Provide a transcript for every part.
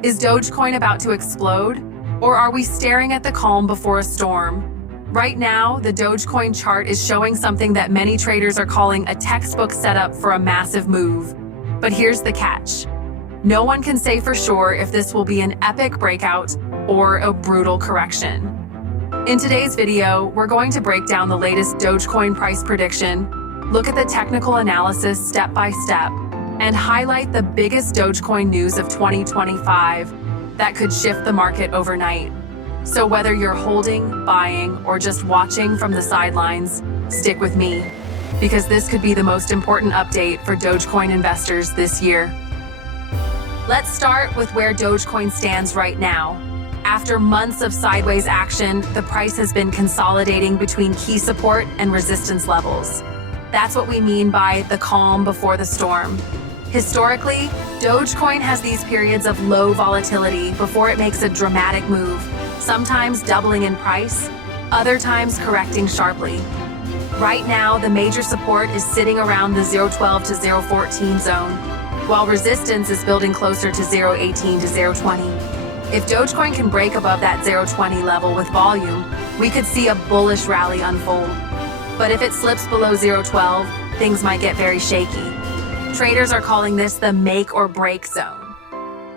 Is Dogecoin about to explode? Or are we staring at the calm before a storm? Right now, the Dogecoin chart is showing something that many traders are calling a textbook setup for a massive move. But here's the catch. No one can say for sure if this will be an epic breakout or a brutal correction. In today's video, we're going to break down the latest Dogecoin price prediction, look at the technical analysis step by step, and highlight the biggest Dogecoin news of 2025 that could shift the market overnight. So whether you're holding, buying, or just watching from the sidelines, stick with me, because this could be the most important update for Dogecoin investors this year. Let's start with where Dogecoin stands right now. After months of sideways action, the price has been consolidating between key support and resistance levels. That's what we mean by the calm before the storm. Historically, Dogecoin has these periods of low volatility before it makes a dramatic move, sometimes doubling in price, other times correcting sharply. Right now, the major support is sitting around the 0.12 to 0.14 zone, while resistance is building closer to 0.18 to 0.20. If Dogecoin can break above that 0.20 level with volume, we could see a bullish rally unfold. But if it slips below 0.12, things might get very shaky. Traders are calling this the make or break zone.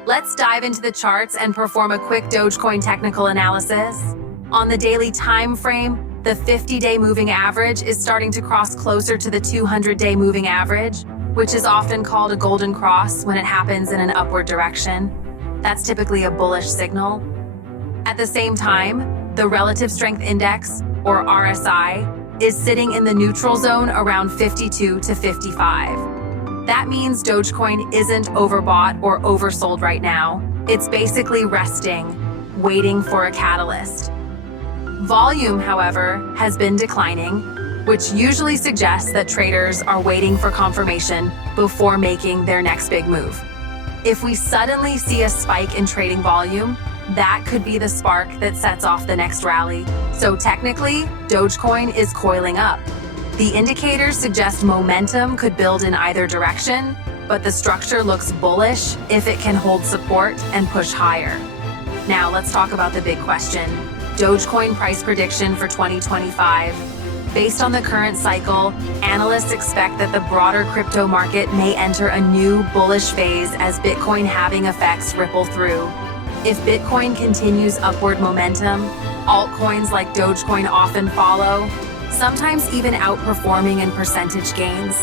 Let's dive into the charts and perform a quick Dogecoin technical analysis. On the daily time frame, the 50-day moving average is starting to cross closer to the 200-day moving average, which is often called a golden cross when it happens in an upward direction. That's typically a bullish signal. At the same time, the relative strength index, or RSI, is sitting in the neutral zone around 52 to 55. That means Dogecoin isn't overbought or oversold right now. It's basically resting, waiting for a catalyst. Volume, however, has been declining, which usually suggests that traders are waiting for confirmation before making their next big move. If we suddenly see a spike in trading volume, that could be the spark that sets off the next rally. So technically, Dogecoin is coiling up. The indicators suggest momentum could build in either direction, but the structure looks bullish if it can hold support and push higher. Now let's talk about the big question. Dogecoin price prediction for 2025. Based on the current cycle, analysts expect that the broader crypto market may enter a new bullish phase as Bitcoin halving effects ripple through. If Bitcoin continues upward momentum, altcoins like Dogecoin often follow, sometimes even outperforming in percentage gains.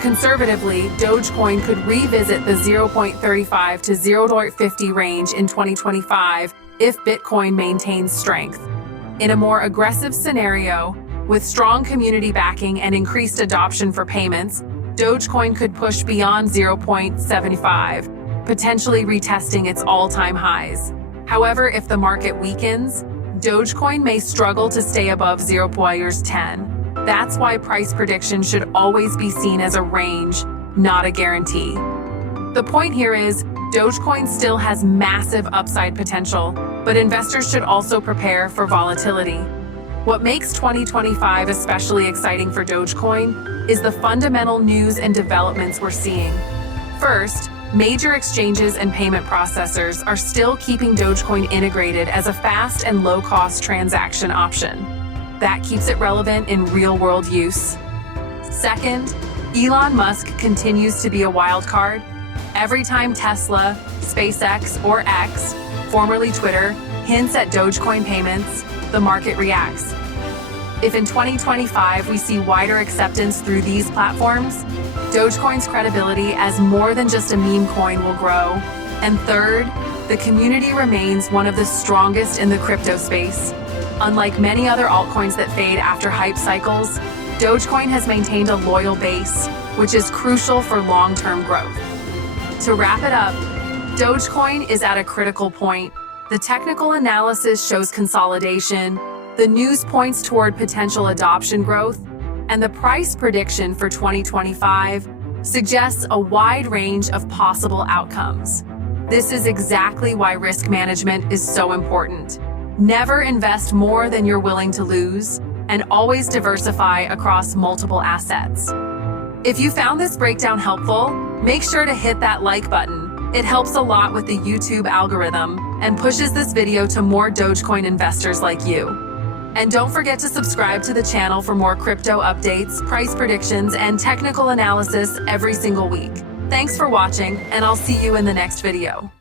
Conservatively, Dogecoin could revisit the 0.35 to 0.50 range in 2025 if Bitcoin maintains strength. In a more aggressive scenario, with strong community backing and increased adoption for payments, Dogecoin could push beyond 0.75, potentially retesting its all-time highs. However, if the market weakens, Dogecoin may struggle to stay above 0.10. That's why price prediction should always be seen as a range, not a guarantee. The point here is, Dogecoin still has massive upside potential, but investors should also prepare for volatility. What makes 2025 especially exciting for Dogecoin is the fundamental news and developments we're seeing. First, major exchanges and payment processors are still keeping Dogecoin integrated as a fast and low-cost transaction option. That keeps it relevant in real-world use. Second, Elon Musk continues to be a wild card. Every time Tesla, SpaceX, or X, formerly Twitter, hints at Dogecoin payments, the market reacts. If in 2025 we see wider acceptance through these platforms, Dogecoin's credibility as more than just a meme coin will grow. And third, the community remains one of the strongest in the crypto space. Unlike many other altcoins that fade after hype cycles, Dogecoin has maintained a loyal base, which is crucial for long-term growth. To wrap it up, Dogecoin is at a critical point. The technical analysis shows consolidation, the news points toward potential adoption growth, and the price prediction for 2025 suggests a wide range of possible outcomes. This is exactly why risk management is so important. Never invest more than you're willing to lose, and always diversify across multiple assets. If you found this breakdown helpful, make sure to hit that like button. It helps a lot with the YouTube algorithm and pushes this video to more Dogecoin investors like you. And don't forget to subscribe to the channel for more crypto updates, price predictions, and technical analysis every single week. Thanks for watching, and I'll see you in the next video.